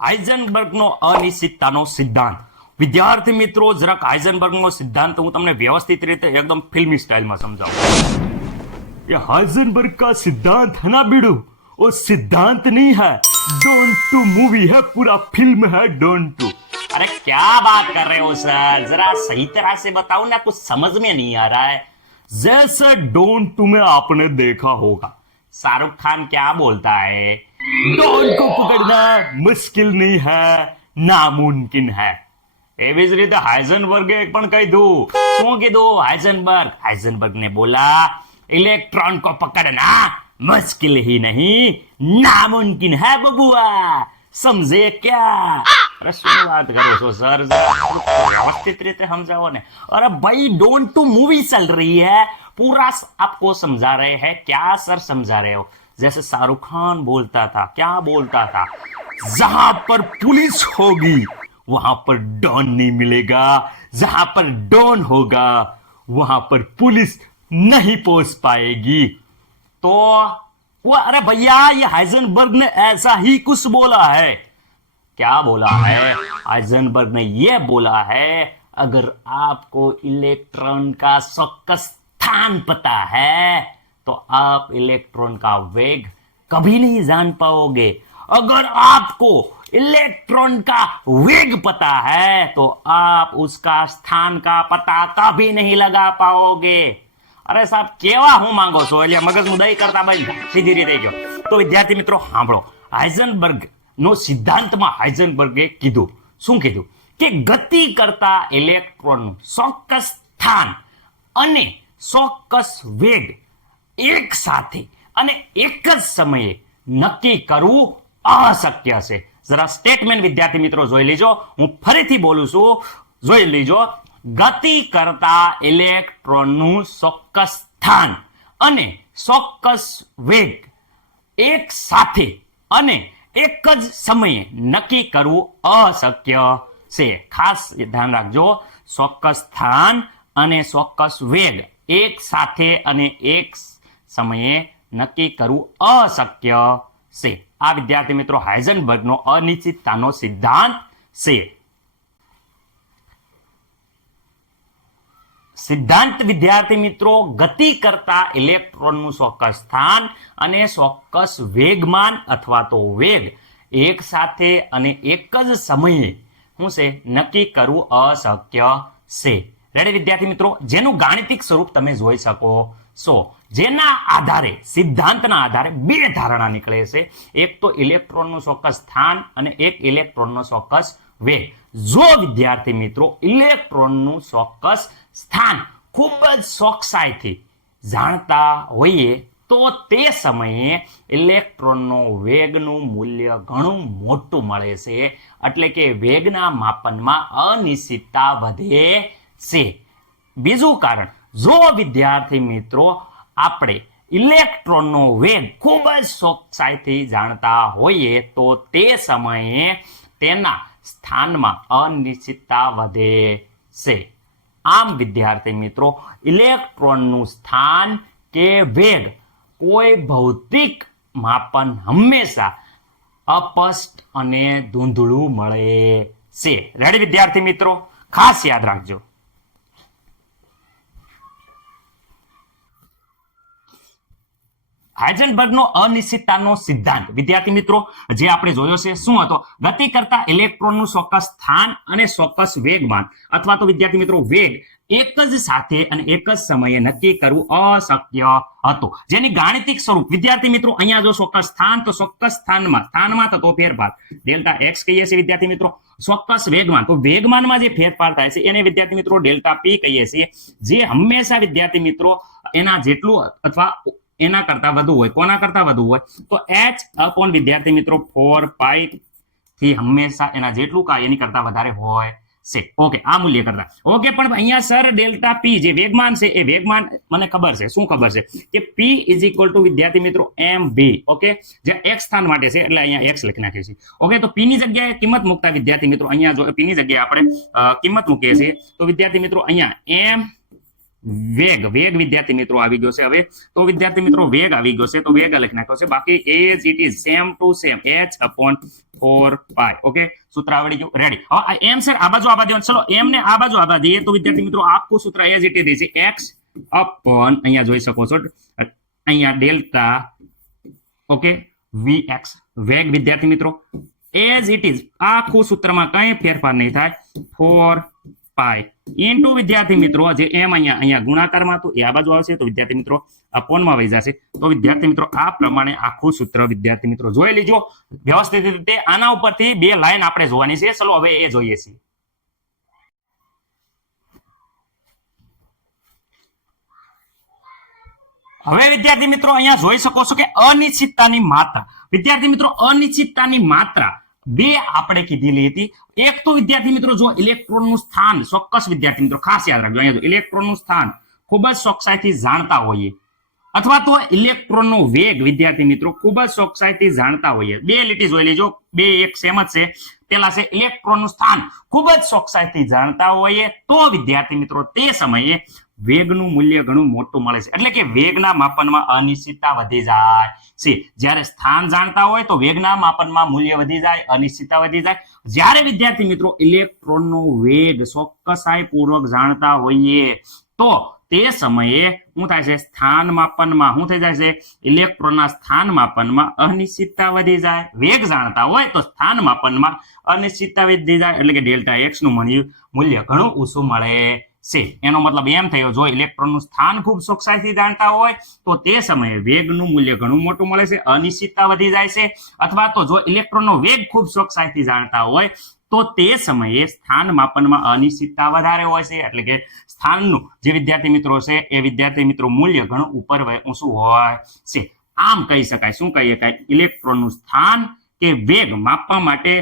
હાઇઝનબર્ગનો અનિશ્ચિતતાનો સિદ્ધાંત વિદ્યાર્થી મિત્રો જરાક હાઇઝનબર્ગનો સિદ્ધાંત હું તમને વ્યવસ્થિત રીતે એકદમ ફિલ્મી સ્ટાઇલમાં સમજાવું ये हाइजेनबर्ग का सिद्धांत है ना बिड़ू वो सिद्धांत नहीं है डोंट टू मूवी है पूरा फिल्म है डोंट टू अरे क्या बात कर रहे हो सर जरा सही तरह से बताओ ना कुछ समझ में नहीं आ रहा है जैसे डोंट टू में आपने देखा होगा शाहरुख खान क्या बोलता है डोंट को पकड़ना मुश्किल नहीं है नामुमकिन है એવી જ રીતે હાઇઝનબર્ગે પણ કીધું શું કીધું હાઇઝનબર્ગ હાઇઝનબર્ગ ને બોલા इलेक्ट्रॉन को पकड़ना मुश्किल ही नहीं नामुमकिन है बबुआ समझे क्या अरे શું વાત કરો છો સર व्यवस्थित રીતે સમજાવો ને अरे भाई डोंट टू मूवी चल रही है पूरा आपको समझा रहे हैं क्या सर समझा रहे हो जैसे शाहरुख खान बोलता था, क्या बोलता था? जहाँ पर पुलिस होगी, वहाँ पर डॉन नहीं मिलेगा, जहाँ पर डॉन होगा, वहाँ पर पुलिस नहीं पहुँच पाएगी। तो वो, अरे भैया, ये हाइजनबर्ग ने ऐसा ही कुछ बोला है। क्या बोला है? हाइजनबर्ग ने ये बोला है, अगर आपको इलेक्ट्रॉन का सक्कस स्थान पता है तो आप इलेक्ट्रॉन का वेग कभी नहीं जान पाओगे अगर आपको इलेक्ट्रॉन का वेग पता है तो आप उसका स्थान का पता कभी नहीं लगा पाओगे અરે સાહેબ કેવા હું માંગો છો એટલે મગજનું દહીં કરતા ભાઈ સીધી રીતે ગયો તો વિદ્યાર્થી મિત્રો સાંભળો હાઇઝનબર્ગ નો સિદ્ધાંતમાં હાઇઝનબર્ગે કીધું શું કીધું કે ગતિ કરતા ઇલેક્ટ્રોનનું ચોક્કસ સ્થાન અને ચોક્કસ વેગ એક સાથે અને એક જ સમયે નક્કી કરવું અશક્ય છે. જરા સ્ટેટમેન્ટ વિદ્યાર્થી મિત્રો જોઈ લેજો. હું ફરીથી બોલું છું. જોઈ લેજો. ગતિ કરતા ઇલેક્ટ્રોનનું ચોક્કસ સ્થાન અને ચોક્કસ વેગ એક સાથે અને એક જ સમયે નક્કી કરવું અશક્ય છે. ખાસ ધ્યાન રાખજો. ચોક્કસ સ્થાન અને ચોક્કસ વેગ એક સાથે અને એક સમયે નક્કી કરવું અશક્ય છે. આ વિદ્યાર્થી મિત્રો હાઇઝનબર્ગનો અનિશ્ચિતતાનો સિદ્ધાંત છે. સિદ્ધાંત વિદ્યાર્થી મિત્રો, ગતિ કરતા ઇલેક્ટ્રોનનું ચોક્કસ સ્થાન અને ચોક્કસ વેગમાન અથવા તો વેગ એક સાથે અને એક જ સમયે, શું છે, નક્કી કરવું અશક્ય છે. રેડી વિદ્યાર્થી મિત્રો, જેનું ગાણિતિક સ્વરૂપ તમે જોઈ શકો. છો જેના આધારે, સિદ્ધાંતના આધારે બે ધારણા નીકળે છે. એક તો ઇલેક્ટ્રોનનું ચોક્કસ સ્થાન અને એક ઇલેક્ટ્રોનનો ચોક્કસ વેગ. જો વિદ્યાર્થી મિત્રો, ઇલેક્ટ્રોનનું ચોક્કસ સ્થાન ખૂબ જ ચોકસાઈથી જાણતા હોઈએ, તો તે સમયે ઇલેક્ટ્રોનનો વેગનું મૂલ્ય ઘણું મોટું મળે છે. એટલે કે વેગના માપનમાં અનિશ્ચિતતા વધે છે. બીજું કારણ જો વિદ્યાર્થી મિત્રો, આપણે ઇલેક્ટ્રોનનો વેગ ખૂબ જ ચોકસાઈથી જાણતા હોઈએ, તો તે સમયે તેના સ્થાનમાં અનિશ્ચિતતા વધે છે. આમ વિદ્યાર્થી મિત્રો, ઇલેક્ટ્રોનનું સ્થાન કે વેગ કોઈ ભૌતિક માપન હંમેશા અપષ્ટ અને ધૂંધળું મળે છે. રેડી વિદ્યાર્થી મિત્રો? ખાસ યાદ રાખજો. હાઇઝનબર્ગનો અનિશ્ચિતતાનો સિદ્ધાંત. વિદ્યાર્થી મિત્રો, જે આપણે જોયો છે, શું હતો? ગતિ કરતા ઇલેક્ટ્રોનનું ચોક્કસ સ્થાન અને ચોક્કસ વેગમાન. અથવા તો વિદ્યાર્થી મિત્રો, વેગ એક જ સાથે અને એક જ સમયે નક્કી કરવું અશક્ય હતું. જેની ગાણિતિક સ્વરૂપ, વિદ્યાર્થી મિત્રો, અહીંયા જો ચોક્કસ સ્થાન, તો ચોક્કસ સ્થાનમાં સ્થાનમાં થતો ફેરફાર. ડેલ્ટા એક્સ કહીએ છીએ વિદ્યાર્થી મિત્રો, ચોક્કસ વેગમાન. તો વેગમાનમાં જે ફેરફાર થાય છે, એને વિદ્યાર્થી મિત્રો ડેલ્ટા પી કહીએ છીએ. જે હંમેશા વિદ્યાર્થી મિત્રો, એના જેટલું અથવા એના કરતા વધુ હોય, કોના કરતા વધુ હોય, તો એચ અપોન વિદ્યાર્થી મિત્રો ફોર પાઈ થી હંમેશા એના જેટલું કાય એની કરતા વધારે હોય છે. ઓકે આ મૂલ્ય કરતા. ઓકે પણ અહીંયા સર ડેલ્ટા પી જે વેગમાન છે, એ વેગમાન મને ખબર છે, શું ખબર છે? કે પી ઇઝ ઇક્વલ ટુ વિદ્યાર્થી મિત્રો એમ વી ઓકે જે એક્સ સ્થાન માટે છે, એટલે અહીંયા એક્સ લખી નાખીએ છીએ. ઓકે તો પી ની જગ્યાએ કિંમત મૂકતા વિદ્યાર્થી મિત્રો, અહીંયા જો પી ની જગ્યાએ આપણે કિંમત મૂકીએ છીએ, તો વિદ્યાર્થી મિત્રો અહીંયા એમ વેગ વેગ વિદ્યાર્થી મિત્રો આવી ગયો છે. હવે તો વિદ્યાર્થી મિત્રો વેગ આવી ગયો છે, તો વેગ લખી નાખ્યો છે. બાકી as it is same to same H upon four pi okay સૂત્ર આવડી ગયું. રેડી હવે આ એમ સર આ બાજુ આવા દેવાનું ચલો એમ ને આ બાજુ આવા દઈએ તો વિદ્યાર્થી મિત્રો આખું સૂત્ર એજ ઇટ ઇઝ છે એક્સ અપોન અહીંયા જોઈ શકો છો. અહીંયા ડેલ્ટા ઓકે વી એક્સ વેગ વિદ્યાર્થી મિત્રો એઝ ઇટ ઇઝ આખું સૂત્રમાં કંઈ ફેરફાર નહીં થાય. ફોર પાય ઇન્ટુ વિદ્યાર્થી મિત્રો જે એમ અહીંયા અહીંયા ગુણાકારમાં હતું, એ આ બાજુ આવશે, તો વિદ્યાર્થી મિત્રો અપોનમાં વહી જશે. તો વિદ્યાર્થી મિત્રો, આ પ્રમાણે આખું સૂત્ર વિદ્યાર્થી મિત્રો જોઈ લીજો. વ્યવસ્થિત રીતે આના ઉપરથી બે લાઈન આપણે જોવાની છે. ચલો, હવે એ જોઈએ છીએ હવે વિદ્યાર્થી મિત્રો અહીંયા જોઈ શકો છો કે અનિશ્ચિતતાની માત્રા. વિદ્યાર્થી મિત્રો, અનિશ્ચિતતાની માત્રા બે આપણે કીધેલી હતી. એક તો વિદ્યાર્થી મિત્રો, જો ઇલેક્ટ્રોનનું સ્થાન, ચોક્કસ વિદ્યાર્થી મિત્રો, ખાસ યાદ રાખજો, અહીંયા ઇલેક્ટ્રોનનું સ્થાન ખૂબ જ ચોકસાઈથી જાણતા હોઈએ. અથવા તો ઇલેક્ટ્રોનનો વેગ, વિદ્યાર્થી મિત્રો, ખૂબ જ ચોકસાઈથી જાણતા હોઈએ. બે લીટી જોઈ લેજો. બે એક સેમ જ છે. પેલા છે ઇલેક્ટ્રોનનું સ્થાન ખૂબ જ ચોકસાઈથી જાણતા હોઈએ. તો વિદ્યાર્થી મિત્રો, તે સમયે વેગનું મૂલ્ય ઘણું મોટું મળે છે. એટલે કે વેગના માપનમાં અનિશ્ચિતતા વધી જાય છે. જ્યારે સ્થાન જાણતા હોય તો વેગના માપનમાં મૂલ્ય વધી જાય, અનિશ્ચિતતા વધી જાય. જ્યારે વિદ્યાર્થી મિત્રો ઇલેક્ટ્રોનનો વેગ ચોક્કસાઈ પૂર્વક જાણતા હોઈએ, તો તે સમયે શું થાય છે? સ્થાન માપનમાં શું થઈ જાય છે? ઇલેક્ટ્રોનના સ્થાન માપનમાં અનિશ્ચિતતા વધી જાય. વેગ જાણતા હોય તો સ્થાન માપનમાં અનિશ્ચિતતા વધી જાય. એટલે કે ડેલ્ટા એક્સનું મૂલ્ય મૂલ્ય ઘણું ઓછું મળે. છે એનો મતલબ એમ થયો, જો ઇલેક્ટ્રોનનું સ્થાન ખૂબ ચોકસાઈથી જાણતા હોય, તો તે સમયે વેગનું મૂલ્ય ઘણું મોટું મળે છે, અનિશ્ચિતતા વધી જાય છે, અથવા તો જો ઇલેક્ટ્રોનનો વેગ ખૂબ ચોકસાઈથી જાણતા હોય, તો તે સમયે સ્થાન માપનમાં અનિશ્ચિતતા વધારે હોય છે, એટલે કે સ્થાનનું, જે વિદ્યાર્થી મિત્રો છે, એ વિદ્યાર્થી મિત્રો મૂલ્ય ઘણું ઉપર ઊંચું હોય છે. આમ કહી શકાય, શું કહી શકાય? ઇલેક્ટ્રોનનું સ્થાન કે વેગ માપવા માટે,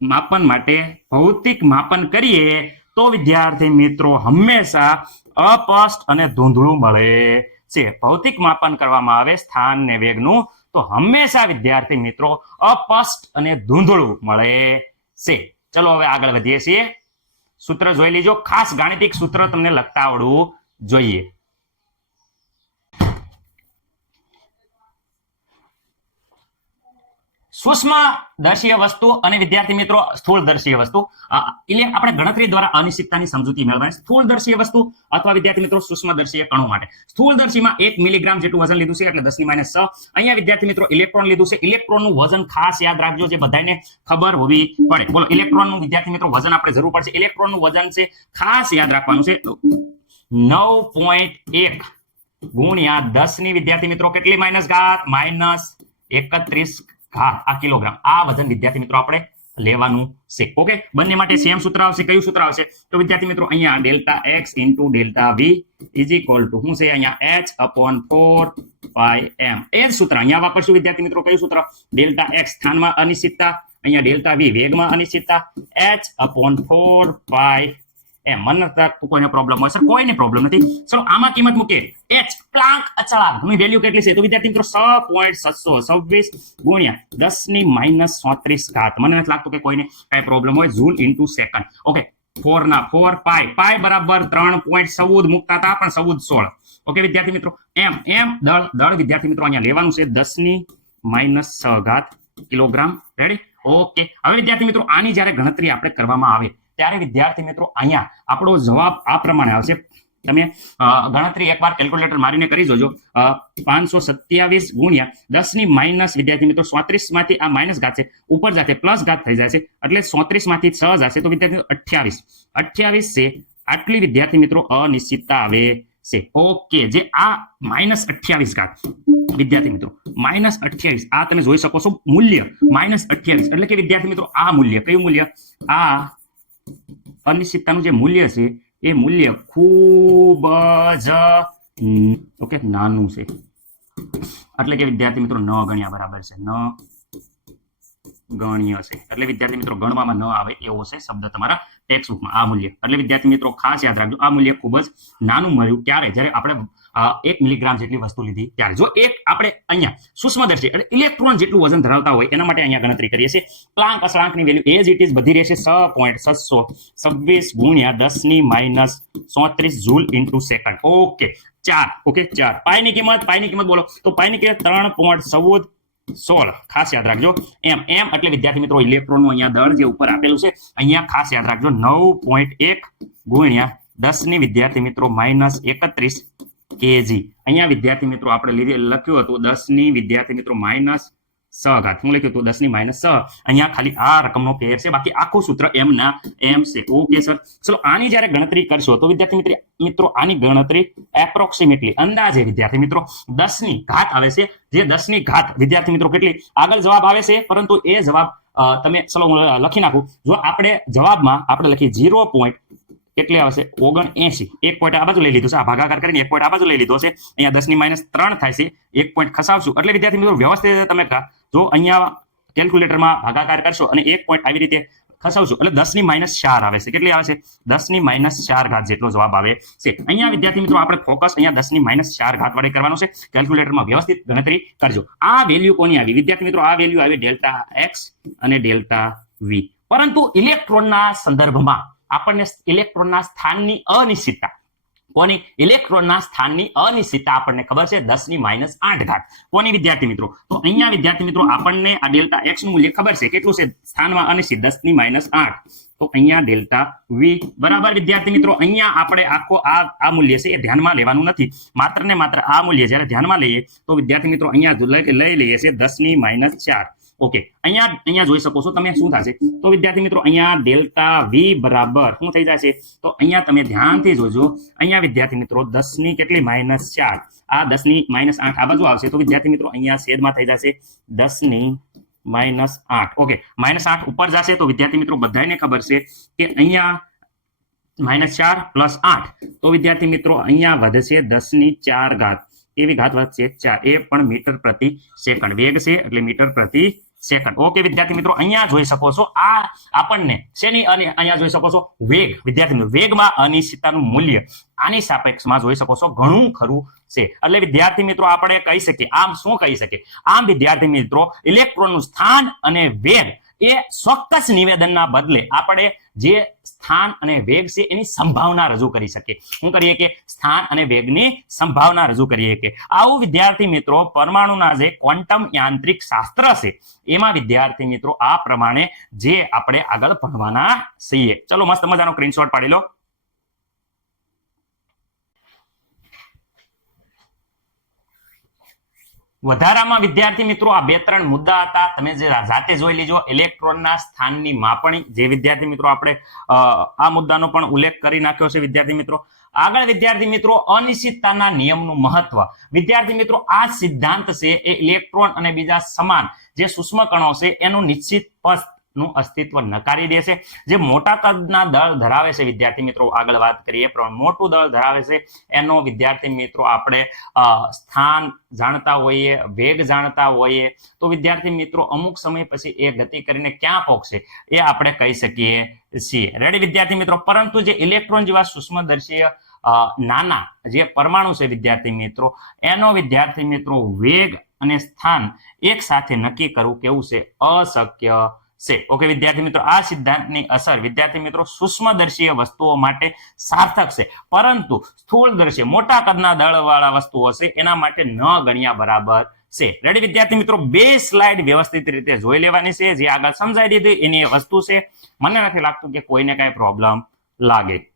માપન માટે ભૌતિક માપન કરીએ તો વિદ્યાર્થી મિત્રો, હંમેશા અપષ્ટ અને ધૂંધળું મળે છે. ભૌતિક માપન કરવામાં આવે, સ્થાન ને વેગનું. તો હંમેશા વિદ્યાર્થી મિત્રો, અપષ્ટ અને ધૂંધળું મળે છે. ચલો હવે આગળ વધીએ છીએ. સૂત્ર જોઈ લીજો. ખાસ ગાણિતિક સૂત્ર તમને લખતા આવડવું જોઈએ. સૂક્ષ્મ દર્શીય વસ્તુ અને વિદ્યાર્થી મિત્રો સ્થૂળ દર્શીય વસ્તુ. એટલે આપણે ગણતરી દ્વારા અનિશ્ચિતતાની સમજૂતી મેળવવાની. સ્થૂળ દર્શીય વસ્તુ અથવા વિદ્યાર્થી મિત્રો સૂક્ષ્મ દર્શીય કણો માટે. સ્થૂળ દર્શીમાં એક મિલીગ્રામ જેટલું વજન લીધું છે એટલે દસની માઇનસ છ. અહીંયા વિદ્યાર્થી મિત્રો ઇલેક્ટ્રોન લીધું છે. ઇલેક્ટ્રોનનું વજન ખાસ યાદ રાખજો જે બધાને ખબર હોવી પડે. બોલો ઇલેક્ટ્રોનનું વિદ્યાર્થી મિત્રો વજન આપણે જરૂર પડશે. ઇલેક્ટ્રોનનું વજન છે ખાસ યાદ રાખવાનું છે. નવ પોઈન્ટ એક ગુણ્યા દસની વિદ્યાર્થી મિત્રો કેટલી માઇનસ ઘાત? માઇનસ એકત્રીસ ઘાત આ કિલોગ્રામ. આ વજન, વિદ્યાર્થી મિત્રો, આપણે લેવાનું છે. ઓકે બંને માટે સેમ સૂત્ર આવશે. કયું સૂત્ર આવશે? તો વિદ્યાર્થી મિત્રો, અહીંયા delta x into delta v is equal to શું છે? અહીંયા h upon four pi m એ જ સૂત્ર. અહીંયા વાપરશું વિદ્યાર્થી મિત્રો, કયું સૂત્ર? ડેલ્ટા એક્સ સ્થાનમાં અનિશ્ચિતતા. અહીંયા ડેલ્ટા વી વેગમાં અનિશ્ચિતતા. H upon four pi m મન કોઈને પ્રોબ્લેમ હોય, સર, કોઈને પ્રોબ્લેમ નથી. સર, આમાં કિંમત મૂકીએ. એચ પ્લાન્ક અચળાંકની વેલ્યુ કેટલી છે? તો વિદ્યાર્થી મિત્રો છ પોઈન્ટ સત્સો છવ્વીસ ગુણ્યા દસની માઇનસ ચોત્રીસ ઘાત. મને નથી લાગતું કે કોઈને કઈ પ્રોબ્લેમ હોય. Joule into second okay four ના ફોર પાય પાય બરાબર ત્રણ પોઈન્ટ ચૌદ મૂકતા હતા, પણ ચૌદ સોળ. ઓકે વિદ્યાર્થી મિત્રો. એમ એમ, દળ દળ વિદ્યાર્થી મિત્રો અહીંયા લેવાનું છે. દસની માઇનસ છ ઘાત કિલોગ્રામ. રેડી ઓકે હવે વિદ્યાર્થી મિત્રો, આની જ્યારે ગણતરી આપણે કરવામાં આવે ત્યારે વિદ્યાર્થી મિત્રો અહીંયા આપણો જવાબ આ પ્રમાણે આવશે. તમે ગણતરી એકવાર કેલ્ક્યુલેટર મારીને કરી જોજો. પાંચસો સત્યાવીસ ગુણ્યા દસની માઇનસ વિદ્યાર્થી મિત્રો સોત્રીસમાંથી આ માઇનસ ઘાત છે, ઉપર જાતે પ્લસ ઘાત થઈ જશે એટલે સોત્રીસમાંથી છ જશે તો વિદ્યાર્થી અઠ્યાવીસ. અઠ્યાવીસ છે, આટલી વિદ્યાર્થી મિત્રો અનિશ્ચિતતા આવે છે. ઓકે જે આ માઇનસ અઠ્યાવીસ ઘાત, વિદ્યાર્થી મિત્રો માઇનસ અઠ્યાવીસ, આ તમે જોઈ શકો છો મૂલ્ય માઇનસ અઠ્યાવીસ, એટલે કે વિદ્યાર્થી મિત્રો આ મૂલ્ય, કયું મૂલ્ય? આ અનિશ્ચિતતાનું જે મૂલ્ય છે, એ મૂલ્ય ખૂબ જ ઓકે નાનું છે. એટલે કે વિદ્યાર્થી મિત્રો ન ગણ્યા બરાબર છે, ન ગણ્ય છે. એટલે વિદ્યાર્થી મિત્રો ગણવામાં ન આવે એવો છે શબ્દ તમારા ટેક્સ્ટ બુકમાં આ મૂલ્ય. એટલે વિદ્યાર્થી મિત્રો ખાસ યાદ રાખજો, આ મૂલ્ય ખૂબ જ નાનું મળ્યું. ક્યારે? જ્યારે આપણે એક મિલીગ્રામ જેટલી વસ્તુ લીધી ત્યારે. જો એક આપણે અહીંયા સૂક્ષ્મદર્શી એટલે ઇલેક્ટ્રોન જેટલું વજન ધરાવતા હોય, એના માટે અહીંયા ગણતરી કરીએ છીએ. પ્લાન્ક અસળાંકની વેલ્યુ એજ ઇટ ઇઝ બધી રહેશે છ પોઈન્ટ છસો છવ્વીસ ગુણ્યા દસની માઇનસ ચોત્રીસ જૂલ ઇન્ટુ સેકન્ડ ઓકે ચાર ઓકે ચાર. પાયની કિંમત પાયની કિંમત બોલો. તો પાયની કિંમત ત્રણ પોઈન્ટ ચૌદ સોળ. ખાસ યાદ રાખજો. એમ એમ એટલે વિદ્યાર્થી મિત્રો ઇલેક્ટ્રોનનું અહીંયા દળ જે ઉપર આપેલું છે, અહીંયા ખાસ યાદ રાખજો. નવ પોઈન્ટ એક ગુણ્યા દસની વિદ્યાર્થી મિત્રો માઇનસ એકત્રીસ કેજી. અહીંયા વિદ્યાર્થી મિત્રો આપણે લખ્યું હતું દસની વિદ્યાર્થી મિત્રો માઇનસ સ હું લખ્યું હતું? દસની માઇનસ સ અહીંયા ખાલી આ રકમનો પેર છે. બાકી આખું સૂત્ર એમ ના એમ છે. Okay, sir. ચલો, આની જ્યારે ગણતરી કરશો તો વિદ્યાર્થી મિત્રો મિત્રો, આની ગણતરી એપ્રોક્સિમેટલી અંદાજે વિદ્યાર્થી મિત્રો દસની ઘાત આવે છે. જે દસની ઘાત વિદ્યાર્થી મિત્રો કેટલી? આગળ જવાબ આવે છે, પરંતુ એ જવાબ તમે, ચલો, હું લખી નાખું. જો આપણે જવાબમાં આપણે લખીએ ઝીરો પોઈન્ટ કેટલી આવશે? ઓગણ એસી એક પોઈન્ટ આ બાજુ લઈ લીધો છે. આ ભાગાકાર કરીને એક પોઈન્ટ આ બાજુ લઈ લીધો છે. અહીંયા દસની માઇનસ ત્રણ થાય છે. એક પોઈન્ટ ખસાવશું. એટલે વિદ્યાર્થી મિત્રો, વ્યવસ્થિત તમે જો અહીંયા કેલ્ક્યુલેટરમાં ભાગાકાર કરશો અને એક પોઈન્ટ આવી રીતે ખસાવશું, એટલે દસની માઇનસ ચાર આવે છે. કેટલી આવે છે? દસની માઇનસ ચાર ઘાત જેટલો જવાબ આવે છે. અહીંયા વિદ્યાર્થી મિત્રો, આપણે ફોકસ અહીંયા દસની માઇનસ ચાર ઘાત વડે કરવાનો છે. કેલ્ક્યુલેટરમાં વ્યવસ્થિત ગણતરી કરજો. આ વેલ્યુ કોની આવી? વિદ્યાર્થી મિત્રો, આ વેલ્યુ આવી ડેલ્ટા એક્સ અને ડેલ્ટા વી. પરંતુ ઇલેક્ટ્રોનના સંદર્ભમાં આપણને ઇલેક્ટ્રોનના સ્થાનની અનિશ્ચિતતા. કોની? ઇલેક્ટ્રોનના સ્થાનની અનિશ્ચિતતા આપણને ખબર છે? દસની માઇનસ આઠ ઘાત. કોની વિદ્યાર્થી મિત્રો? તો અહીંયા વિદ્યાર્થી મિત્રો આપણને આ ડેલ્ટા એક્સનું મૂલ્ય ખબર છે. કેટલું છે? સ્થાનમાં અનિશ્ચિત. દસની માઇનસ આઠ. તો અહીંયા ડેલ્ટા વી. બરાબર વિદ્યાર્થી મિત્રો, અહીંયા આપણે આખો આ આ મૂલ્ય છે એ ધ્યાનમાં લેવાનું નથી. માત્ર ને માત્ર આ મૂલ્ય જ્યારે ધ્યાનમાં લઈએ તો વિદ્યાર્થી મિત્રો અહીંયા લઈ લઈ લઈએ છીએ દસની માઇનસ ચાર. ઓકે, અહીંયા અહીંયા જોઈ શકો છો તમે શું થશે. તો વિદ્યાર્થી મિત્રો, અહીંયા ડેલ્ટા વી બરાબર શું થઈ જશે? તો અહીંયા તમે ધ્યાનથી જોજો, અહીંયા વિદ્યાર્થી મિત્રો દસની કેટલી માઇનસ ચાર? આ દસની માઇનસ આઠ આ બાજુ આવશે. તો વિદ્યાર્થી મિત્રો, અહીંયા છેદમાં થઈ જશે દસની માઇનસ આઠ. ઓકે માઇનસ આઠ ઉપર જશે તો વિદ્યાર્થી મિત્રો બધાને ખબર છે કે અહીંયા માઇનસ ચાર પ્લસ આઠ. તો વિદ્યાર્થી મિત્રો, અહીંયા વધશે દસની ચાર ઘાત. એવી ઘાત છે ચાર એ પણ મીટર પ્રતિ સેકન્ડ. વેગ છે એટલે મીટર પ્રતિ સેકન્ડ. ઓકે, વિદ્યાર્થી મિત્રો, અહીંયા જોઈ શકો છો આ આપણને શેની અને અહીંયા જોઈ શકો છો? વેગ. વિદ્યાર્થી મિત્રો, વેગમાં અનિશ્ચિતતાનું મૂલ્ય આની સાપેક્ષમાં જોઈ શકો છો ઘણું ખરું છે. એટલે વિદ્યાર્થી મિત્રો, આપણે કહી શકીએ, આમ શું કહી શકીએ? આમ વિદ્યાર્થી મિત્રો, ઇલેક્ટ્રોનનું સ્થાન અને વેગ એ ચોક્કસ નિવેદનના બદલે આપણે જે સ્થાન અને વેગ છે એની સંભાવના રજૂ કરી શકીએ. શું કરીએ કે સ્થાન અને વેગની સંભાવના રજૂ કરીએ કે આવું વિદ્યાર્થી મિત્રો પરમાણુના જે ક્વોન્ટમ યાંત્રિક શાસ્ત્ર છે, એમાં વિદ્યાર્થી મિત્રો આ પ્રમાણે જે આપણે આગળ ભણવાના છીએ. ચલો મસ્ત મજાનો સ્ક્રીનશોટ પાડી લો. વધારામાં વિદ્યાર્થી મિત્રો આ બે ત્રણ મુદ્દા હતા. તમે જે જાતે જોઈ લીજો, ઇલેક્ટ્રોનના સ્થાનની માપણી. જે વિદ્યાર્થી મિત્રો આપણે આ મુદ્દાનો પણ ઉલ્લેખ કરી નાખ્યો છે વિદ્યાર્થી મિત્રો. આગળ વિદ્યાર્થી મિત્રો, અનિશ્ચિતતાના નિયમનું મહત્વ. વિદ્યાર્થી મિત્રો, આ સિદ્ધાંત છે એ ઇલેક્ટ્રોન અને બીજા સમાન જે સૂક્ષ્મ કણો છે એનું નિશ્ચિત પથ નું અસ્તિત્વ નકારી દેશે. જે મોટા કદના દળ ધરાવે છે, વિદ્યાર્થી મિત્રો, આગળ વાત કરીએ, પણ મોટું દળ ધરાવે છે, એનો વિદ્યાર્થી મિત્રો આપણે સ્થાન જાણતા હોઈએ, વેગ જાણતા હોઈએ, તો વિદ્યાર્થી મિત્રો, અમુક સમય પછી એ ગતિ કરીને ક્યાં પહોંચશે એ આપણે કહી શકીએ છીએ. રેડી વિદ્યાર્થી મિત્રો? પરંતુ જે ઇલેક્ટ્રોન જેવા સૂક્ષ્મદર્શીય નાના જે પરમાણુ છે, વિદ્યાર્થી મિત્રો, એનો વિદ્યાર્થી મિત્રો વેગ અને સ્થાન એક સાથે નક્કી કરવું કેવું છે? અશક્ય છે. ઓકે વિદ્યાર્થી મિત્રો, આ સિદ્ધાંતની અસર વિદ્યાર્થી મિત્રો સૂક્ષ્મદર્શીય વસ્તુઓ માટે સાર્થક છે. પરંતુ સ્થૂળદર્શી, મોટા કદના દળવાળા વસ્તુઓ છે, એના માટે ન ગણ્યા બરાબર છે. રેડી વિદ્યાર્થી મિત્રો, બે સ્લાઇડ વ્યવસ્થિત રીતે જોઈ લેવાની છે. જે આગળ સમજાઈ દીધી, એની વસ્તુ છે. મને નથી લાગતું કે કોઈને કાંઈ પ્રોબ્લેમ લાગે.